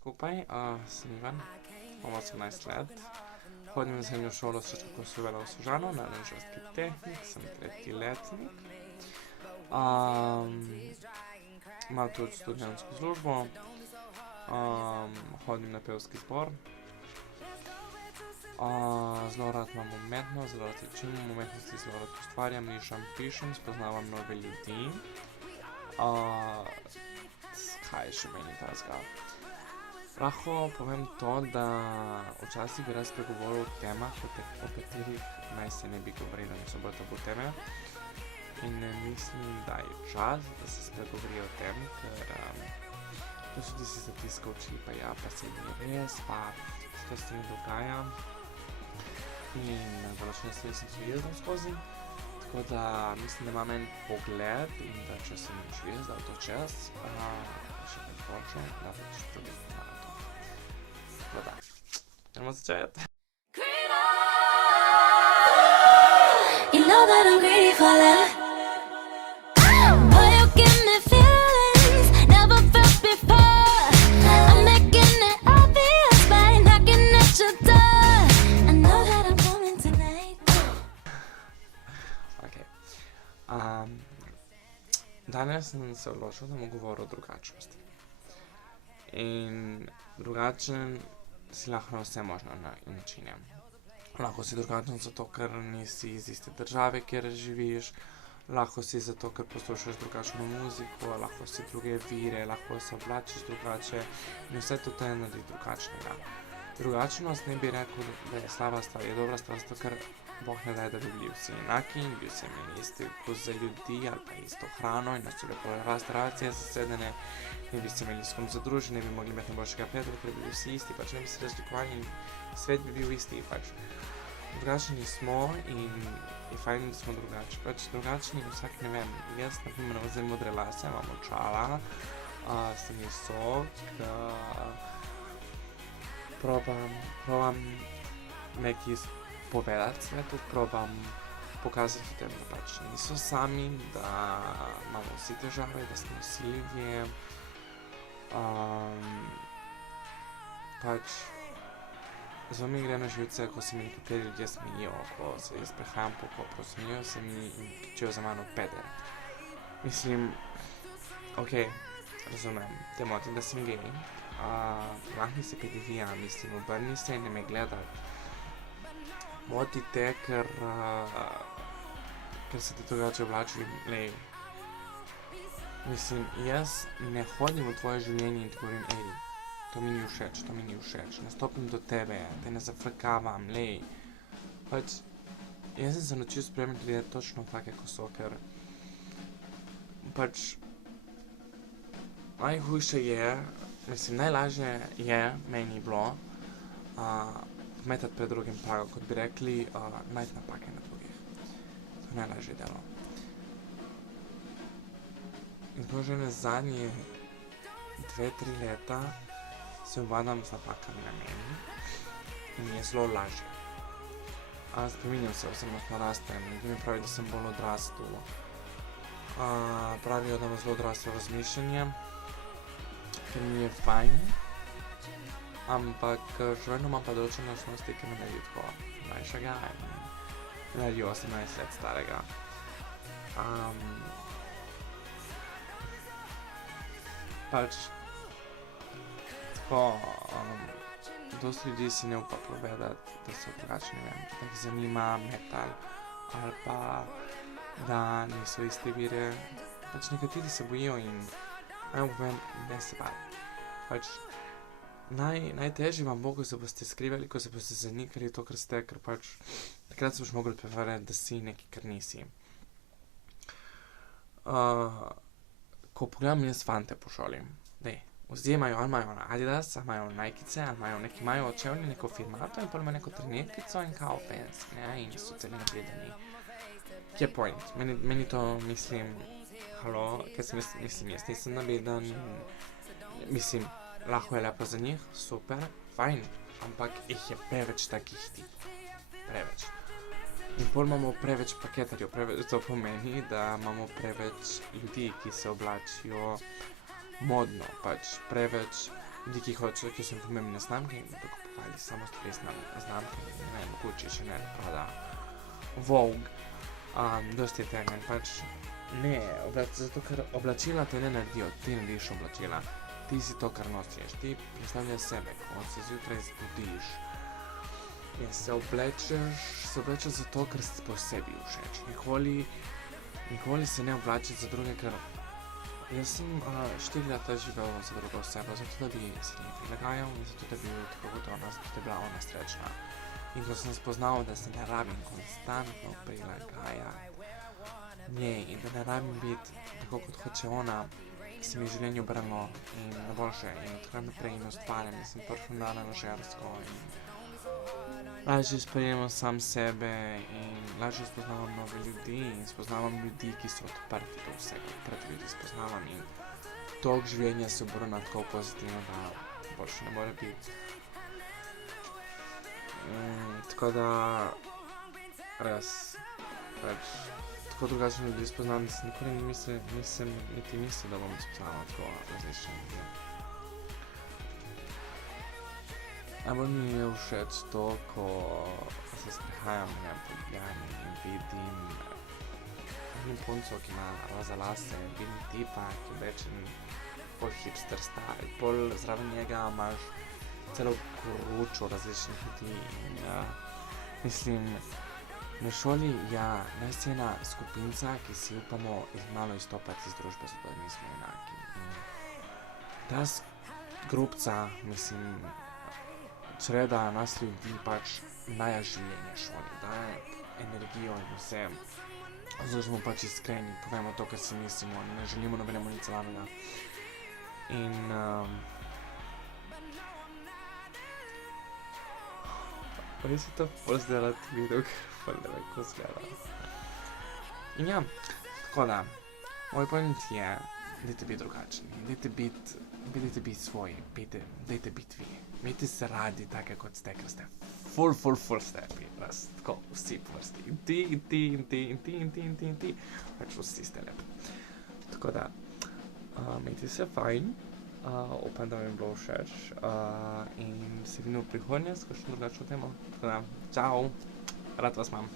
Skupaj, sem Ivan, imam 18 let. Hodim na srednjo šolo Srečko Suvela v Sežano, na aranžerski tehnik, sem 3. letnik. Imam tudi študentsko službo, hodim na pevski zbor. Zelo rad imam umetnost, zelo rad učim umetnosti, zelo rad ustvarjam, rišem, pišem, spoznavam nove ljudi. Kaj še meni tazga? Lahko povem to, da včasih bi raz pregovoril o temah, o katerih naj se ne bi govorilo, niso bolj tabu teme. In mislim, da je čas, da se spregovori o tem, ker to so si zatiska oči, pa ja, pa se ni res, pa to se mi dogaja. In določene stvari sem se jezdil skozi, tako da mislim, da imam en pogled in da če sem jezdil to čas, še kaj hočem, da več tudi na to. Tako da, idemo začeti. You know that I'm greedy for love. Boy, you give me feelings never felt before. I'm making it obvious by knocking at your door. I know that I'm coming tonight. Okay. Danes sem se odločil, da bom govoril o drugačnosti. In drugačen si lahko na vse možne načine. Lahko si drugačen zato, ker nisi iz iste države, kjer živiš, lahko si zato, ker poslušaš drugačno muziko, lahko si druge vire, lahko se oblačiš drugače in vse to te naredi drugačnega. Drugačnost ne bi rekel, da je slaba stvar, je dobra stvar, zato ker Bog ne daje, da bi bili vsi enaki in bi vsi imeli isti okus za ljudi ali pa isto hrano in da so lepo relacije zasedene, ne bi se imeli s kom zadružiti, ne bi mogli imeti najboljšega prijatelja, ker bi bili vsi isti, pač ne bi se razlikovali in svet bi bil isti, pač. Drugačni smo in je fajn, da smo drugačni. Pač drugačni vsak, ne vem, jaz na primer vzem modre lase, imam očala, sem visok, probam nekaj povedati svetu, probam pokazati ljudem, da pač niso sami, da imamo vsi težave, da smo vsi ljudje. Pač zelo mi gre na živce, ko se mi nekateri ljudje smejijo, ko se jaz prehajam po Kopru, smejijo se mi in kričijo za mano peder. Mislim, okej, razumem, te moti, da sem gej, mahni se pedivija, mislim, obrni se in ne me gledati. Moti te, ker se ti drugače oblači, lej. Mislim, jaz ne hodim v tvoje življenje in ti govorim, ej, to mi ni všeč, ne stopim do tebe, te ne zafrkavam, lej. Pač, jaz sem se naučil spremljati ljudje točno take, ko so, ker pač najhujše je, mislim, najlažje je meni bilo metati pred drugim prago, kot bi rekli, najti napake na drugih. To je najlažje delo. In to že zadnje 2-3 leta se obvladam z napakami na meni in mi je zelo lažje. Spreminjam se, osebnostno rastem, ljudje mi pravijo, da sem bolj odrastel. Pravijo, da imam zelo odraslo razmišljanje, ker mi je fajn. Ampak še vedno imam pa določene osnovnosti, ki me naredijo tako mlajšega in naredijo 18 let starega. Pač tako, dosti ljudi si ne upa povedati, da so drugačni, ne vem, da jih zanima metal ali pa da niso iste vire. Pač nekateri se bojijo in naj vam povem, ne se bati. Pač najtežje vam bo, ko se boste skrivali, ko se boste zanikali to, kar ste, ker pač takrat se boš mogli preverjati, da si nekaj, kar nisi. Ko pogledam jaz fante po šoli, vsi imajo, ali imajo Adidas, ali imajo Nike'ice, ali imajo neki, imajo očevni neko firmato in potem imajo neko trenirkico in kao fancy, ne, in so celi napredeni. Kje je point? Meni to, mislim, halo, kaj se mislim, jaz nisem nabeden, mislim, lahko je lepo za njih, super, fajn, ampak jih je preveč takih tip. Preveč. In pol imamo preveč paketarjev, to pomeni, da imamo preveč ljudi, ki se oblačijo modno, pač preveč ljudi, ki so pomembne znamke in bi kupovali samo stvari znamke, ne vem, Gucci, Chanel, Prada, Vogue, dosti je tega in pač ne, zato ker oblačila te ne naredijo, ti narediš oblačila, ti si to, kar nosiš, ti predstavljaš sebe, ko se zjutraj zbudiš in se oblečeš zato, ker si po sebi všeč, nikoli se ne oblačiti za druge, ker jaz sem 4 leta živel za drugo osebo, zato da bi se njej prilagajal in zato da bi bil tako kot ona, zato da bi bila ona srečna. In ko sem spoznal, da se ne rabim konstantno prilagajati njej in da ne rabim biti tako kot hoče ona, se mi v življenju obrnilo in na boljše in od takrat naprej in ustvarjam in sem prišel na žensko in lažje sprejemam sam sebe in lažje spoznavam nove ljudi in spoznavam ljudi, ki so odprti do vsega, odprti ljudi spoznavam in tok življenja se obrne tako pozitivno, da boljše ne more biti. Tako da, res, pač, tako drugačne ljudi spoznam, da se nikoli nisem niti mislil, da bom spoznal tako različne ljudi. Najbolj mi je všeč to, ko se sprehajam po Ljubljani in vidim punco, ki ima roza lase, vidim tipa, ki je večen pol hipster style, pol zraven njega imaš celo gručo različnih ljudi in mislim, na šoli nas je ena skupinca, ki si upamo malo izstopati iz družbe, zato da nismo enaki. Ta grupca, mislim, sreda nas ljudi pač daje življenje šoli, daje energijo in vse. Zato smo pač iskreni, povemo to, kar si mislimo, ne želimo nobenemu nič slabega. In res je to ful zdelati video, ker ful ne vem, ko zgleda. In ja, tako da, moj point je, dajte biti drugačni, dajte biti svoji, dajte biti vi. Imejte se radi take, kot ste, ker ste ful stepi, tako, vsi po vrsti, in ti, pač vsi ste lepi. Tako da, imejte se fajn, upam, da mi je bilo všeč in se vidimo v prihodnje s kakšno drugačno temo. Tako da, čau, rad vas imam.